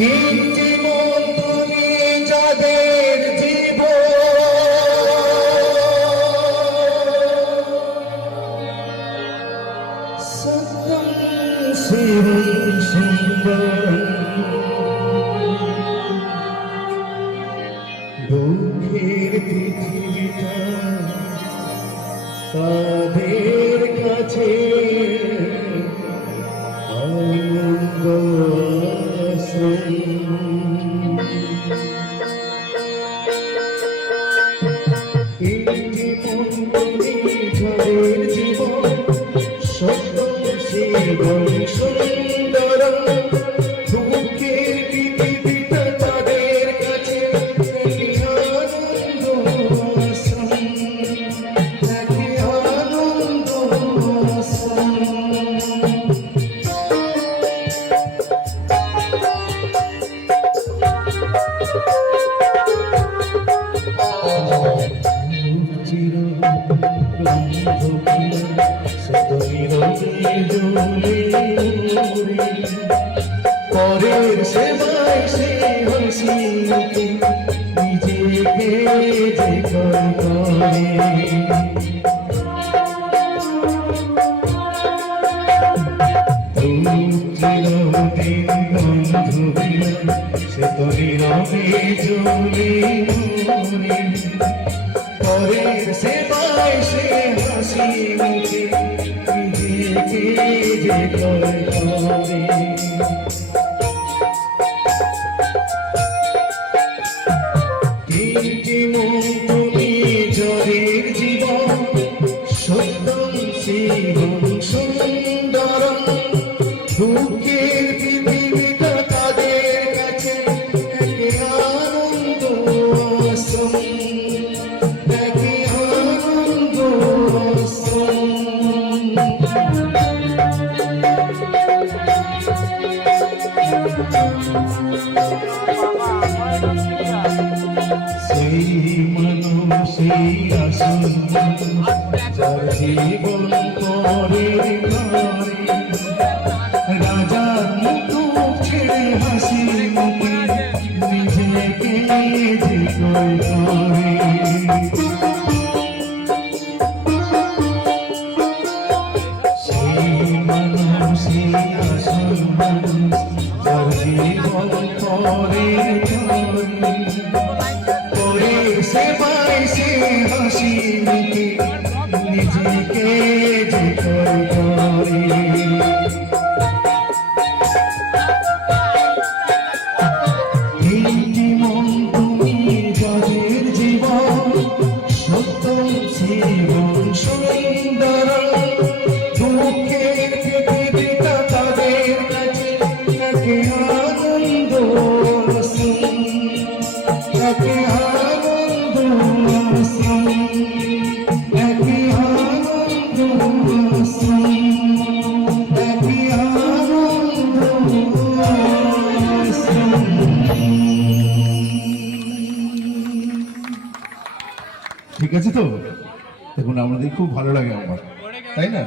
জীবন তুমি যাদের জীবন সত্যম শিবম সুন্দর দুঃখের পৃথিবীটা তাদের কাছে আনন্দ জীবন সত্য জীবন সুন্দর দুঃখের পৃথিবীটা তাদের কাছে আনন্দ পরের সেবায় সে হাসি নিজেকে যে করে চিরদিন বন্ধু সে তো নীরবে জ্বলে পরের সেবায় সে হাসি মুখে নিজেকে যে করে তুমি জলের জীবন সত্যম শিবম সুন্দর দুঃখের পৃথিবীটা তাদের কাছে আনন্দ সেই মানুষই আসল যার জীবন করে রাজার মতো ছেড়ে হাসি মুখে নিজেকে যে করে সেই মানুষই আসল মানুষ যার জীবন করে সেবায় সে হাসি মুখে নিজেকে যে করে জীবন তুমি যাদের জীবন সত্য জীবন সুন্দর দুঃখের পৃথিবীটা তাদের কাছে আনন্দ ঠিক আছে তো দেখুন আমাদের খুব ভালো লাগে আমার তাই না